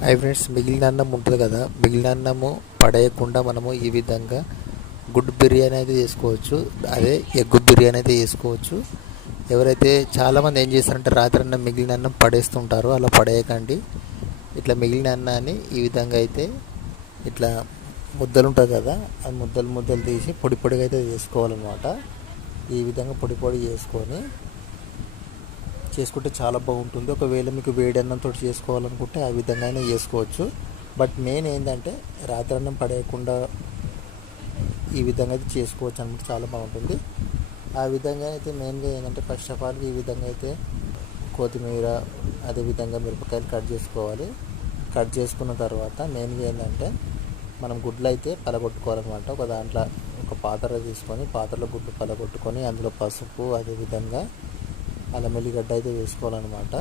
Hi friends, మిగిలిన అన్నం ఉంటుంది కదా, మిగిలిన అన్నము పడేయకుండా మనము ఈ విధంగా గుడ్ బిర్యానీ అయితే చేసుకోవచ్చు. అదే ఎగ్ బిర్యానీ అయితే చేసుకోవచ్చు. ఎవరైతే చాలామంది ఏం చేస్తారంటే రాత్రి అన్నం మిగిలిన అన్నం పడేస్తుంటారు. అలా పడేయకండి. ఇట్లా మిగిలిన అన్నాన్ని ఈ విధంగా అయితే ఇట్లా ముద్దలు ఉంటుంది కదా, ఆ ముద్దలు ముద్దలు తీసి పొడి పొడిగా అయితే చేసుకోవాలన్నమాట. ఈ విధంగా పొడి పొడి చేసుకుంటే చాలా బాగుంటుంది. ఒకవేళ మీకు వేడి అన్నంతో చేసుకోవాలనుకుంటే ఆ విధంగా అయినా చేసుకోవచ్చు. బట్ మెయిన్ ఏంటంటే రాత్రి అన్నం పడేయకుండా ఈ విధంగా అయితే చేసుకోవచ్చు అనమాట. చాలా బాగుంటుంది. ఆ విధంగా అయితే మెయిన్గా ఏంటంటే ఫస్ట్ ఆఫ్ ఆల్ ఈ విధంగా అయితే కొత్తిమీర, అదేవిధంగా మిరపకాయలు కట్ చేసుకోవాలి. కట్ చేసుకున్న తర్వాత మెయిన్గా ఏంటంటే మనం గుడ్లు అయితే పలగొట్టుకోవాలన్నమాట. ఒక దాంట్లో ఒక పాత్ర తీసుకొని పాత్రలో గుడ్లు పలగొట్టుకొని అందులో పసుపు, అదేవిధంగా అల్లం వెల్లిగడ్డ అయితే వేసుకోవాలన్నమాట.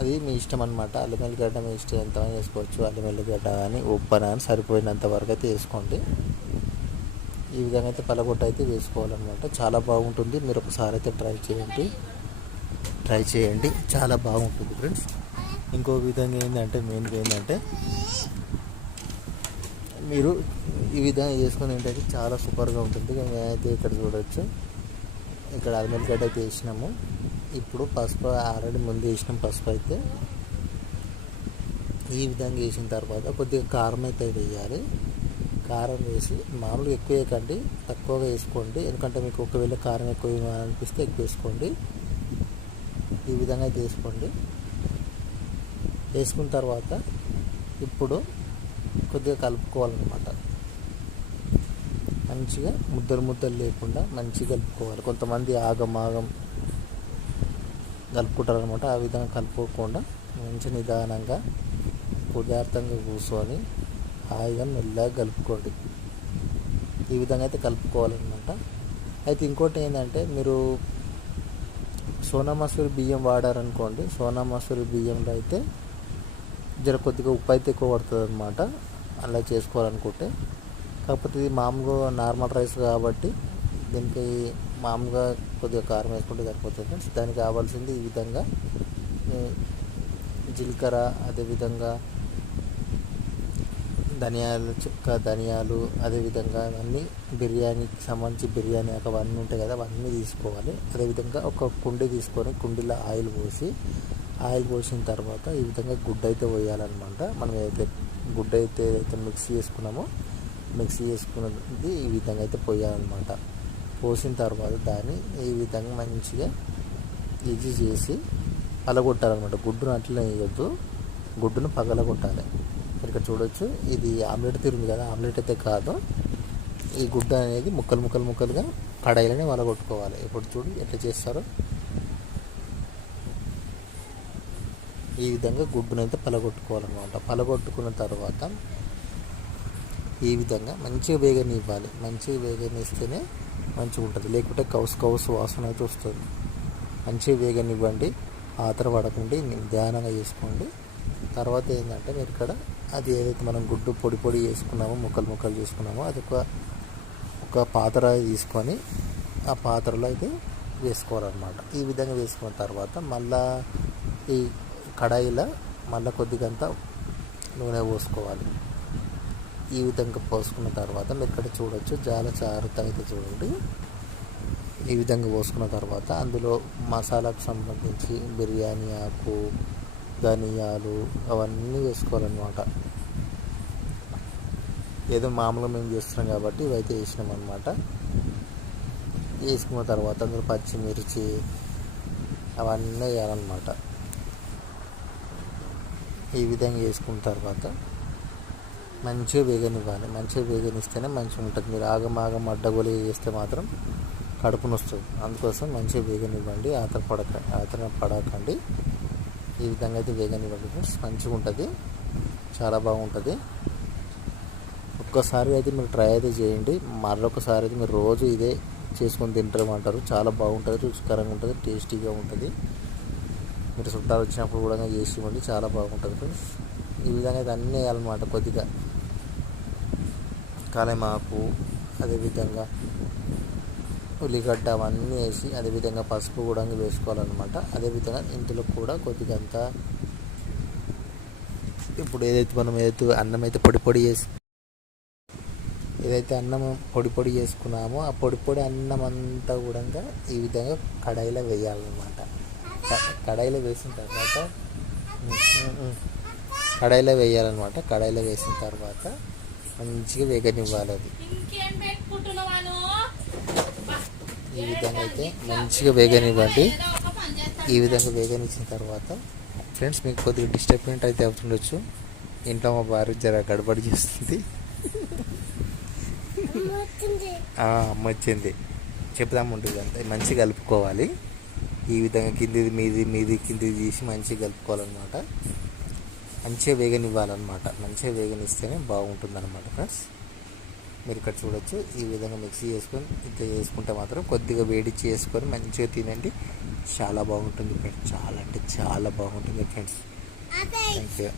అది మీ ఇష్టం అనమాట. అల్లం వెల్లిగడ్డ మీ ఇష్టం ఎంతమైనా వేసుకోవచ్చు. అల్లం వెల్లిగడ్డ కానీ ఉప్పు అని సరిపోయినంత వరకు అయితే వేసుకోండి. ఈ విధంగా అయితే పలగొట్ట అయితే వేసుకోవాలన్నమాట. చాలా బాగుంటుంది. మీరు ఒకసారి అయితే ట్రై చేయండి. చాలా బాగుంటుంది ఫ్రెండ్స్. ఇంకో విధంగా ఏంటంటే మెయిన్గా ఏంటంటే మీరు ఈ విధంగా చేసుకొని ఏంటంటే చాలా సూపర్గా ఉంటుంది. మేమైతే ఇక్కడ చూడవచ్చు, ఇక్కడ అల్లం వెల్లిగడ్డ అయితే వేసినాము. ఇప్పుడు పసుపు ఆల్రెడీ ముందు వేసినాం. పసుపు అయితే ఈ విధంగా వేసిన తర్వాత కొద్దిగా కారం అయితే వేయాలి. కారం వేసి మామూలుగా ఎక్కువ వేయకండి, తక్కువగా వేసుకోండి. ఎందుకంటే మీకు ఒకవేళ కారం ఎక్కువ అనిపిస్తే ఎక్కువ వేసుకోండి. ఈ విధంగా అయితే వేసుకోండి. వేసుకున్న తర్వాత ఇప్పుడు కొద్దిగా కలుపుకోవాలన్నమాట. మంచిగా ముద్దలు లేకుండా మంచిగా కలుపుకోవాలి. కొంతమంది ఆగం కలుపుకుంటారు అనమాట. ఆ విధంగా కలుపుకోకుండా మంచి నిదానంగా పదార్థంగా కూర్చొని హాయిగా మెల్లగా కలుపుకోండి. ఈ విధంగా అయితే కలుపుకోవాలన్నమాట. అయితే ఇంకోటి ఏంటంటే మీరు సోనా మసూరి బియ్యం వాడారనుకోండి, సోనా మసూరి బియ్యంలో అయితే కొద్దిగా ఉప్పు అయితే ఎక్కువ పడుతుంది అనమాట. అలా చేసుకోవాలనుకుంటే. కాకపోతే ఇది మామూలుగా నార్మల్ రైస్ కాబట్టి దీనికి మామూలుగా కొద్దిగా కారం వేసుకుంటే సరిపోతుంది ఫ్రెండ్స్. దానికి కావాల్సింది ఈ విధంగా జీలకర్ర, అదేవిధంగా ధనియాలు, అదేవిధంగా అవన్నీ బిర్యానీకి సంబంధించి బిర్యానీ అవన్నీ ఉంటాయి కదా, అవన్నీ తీసుకోవాలి. అదేవిధంగా ఒక కుండి తీసుకొని కుండీలో ఆయిల్ పోసిన తర్వాత ఈ విధంగా గుడ్డ అయితే పోయాలన్నమాట. మనం ఏదైతే గుడ్డ అయితే మిక్సీ చేసుకున్నది ఈ విధంగా అయితే పోయాలన్నమాట. పోసిన తర్వాత దాన్ని ఈ విధంగా మంచిగా ఈజీ చేసి పగలగొట్టాలన్నమాట. గుడ్డును అట్లనే వేయొద్దు, గుడ్డును పగలగొట్టాలి. ఇక్కడ చూడొచ్చు, ఇది ఆమ్లెట్ తిరుగు కదా, ఆమ్లెట్ అయితే కాదు. ఈ గుడ్డ అనేది ముక్కలుగా కడాయిలోనే వలగొట్టుకోవాలి. ఇప్పుడు చూడు ఎట్లా చేస్తారో. ఈ విధంగా గుడ్డును అయితే పలగొట్టుకోవాలన్నమాట. పలగొట్టుకున్న తర్వాత ఈ విధంగా మంచిగా వేగనివ్వాలి. మంచిగా వేగనిస్తేనే మంచిగా ఉంటుంది, లేకుంటే కౌసు వాసన అయితే వస్తుంది. మంచిగా వేగనివ్వండి, ఆతర పడకండి, నిదానంగా చేసుకోండి. తర్వాత ఏంటంటే మీరు ఇక్కడ అది ఏదైతే మనం గుడ్డు పొడి చేసుకున్నామో, ముక్కలు చేసుకున్నామో అది ఒక పాత్ర తీసుకొని ఆ పాత్రలో అయితే వేసుకోవాలన్నమాట. ఈ విధంగా వేసుకున్న తర్వాత మళ్ళీ ఈ కడాయిలో మళ్ళీ కొద్దిగంత నూనె పోసుకోవాలి. ఈ విధంగా పోసుకున్న తర్వాత మీరు ఇక్కడ చూడొచ్చు, జారుతా అయితే చూడండి. ఈ విధంగా పోసుకున్న తర్వాత అందులో మసాలాకు సంబంధించి బిర్యానీ ఆకు, ధనియాలు అవన్నీ వేసుకోవాలన్నమాట. ఏదో మామూలుగా మేము చేస్తున్నాం కాబట్టి ఇవైతే వేసినాం అన్నమాట. వేసుకున్న తర్వాత అందులో పచ్చిమిర్చి అవన్నీ వేయాలన్నమాట. ఈ విధంగా వేసుకున్న తర్వాత మంచిగా వేగనివ్వాలి. మంచిగా వేగనిస్తేనే మంచిగా ఉంటుంది. మీరు ఆగం అడ్డగోలు చేస్తే మాత్రం కడుపుని వస్తుంది. అందుకోసం మంచిగా వేగనివ్వండి, ఆతర పడకండి. ఈ విధంగా అయితే వేగనివ్వండి ఫ్రెండ్స్. మంచిగా ఉంటుంది, చాలా బాగుంటుంది. ఒక్కసారి అయితే మీరు ట్రై అయితే చేయండి. మరొకసారి అయితే మీరు రోజు ఇదే చేసుకొని తింటారు. చాలా బాగుంటుంది, రుచికరంగా ఉంటుంది, టేస్టీగా ఉంటుంది. మీరు చుట్టాలు వచ్చినప్పుడు కూడా చేసి ఇవ్వండి, చాలా బాగుంటుంది ఫ్రెండ్స్. ఈ విధంగా అయితే అన్నీ వేయాలన్నమాట. కొద్దిగా కాలేమాకు, అదేవిధంగా ఉల్లిగడ్డ అవన్నీ వేసి, అదేవిధంగా పసుపు కూడా వేసుకోవాలన్నమాట. అదేవిధంగా ఇందులో కూడా కొద్దిగంత ఇప్పుడు ఏదైతే అన్నం అయితే ఏదైతే అన్నం పొడి చేసుకున్నామో ఆ పొడి అన్నం అంతా కూడా ఈ విధంగా కడాయిలో వేయాలన్నమాట. కడాయిలో వేసిన తర్వాత కడాయిలో వేసిన తర్వాత మంచిగా వేగనివ్వాలి అది. ఈ విధంగా అయితే మంచిగా వేగనివ్వండి. ఈ విధంగా వేగనిచ్చిన తర్వాత ఫ్రెండ్స్, మీకు కొద్దిగా డిస్టర్బెంట్ అయితే అవుతుండొచ్చు. ఇంట్లో మా భార్య జర గడబడి చేస్తుంది. అమ్మ వచ్చింది చెప్దాం ఉంటుంది అంతా మంచిగా కలుపుకోవాలి. ఈ విధంగా కిందిది మీది కిందిది తీసి మంచిగా కలుపుకోవాలన్నమాట. మంచిగా వేగనివ్వాలన్నమాట. మంచిగా వేగనిస్తేనే బాగుంటుంది అనమాట ఫ్రెండ్స్. మీరు ఇక్కడ చూడొచ్చు. ఈ విధంగా మిక్సీ చేసుకొని ఇట్లా చేసుకుంటే మాత్రం కొద్దిగా వేడి చేసుకొని మంచిగా తినండి. చాలా బాగుంటుంది ఫ్రెండ్స్. చాలా అంటే చాలా బాగుంటుంది ఫ్రెండ్స్. Thank you.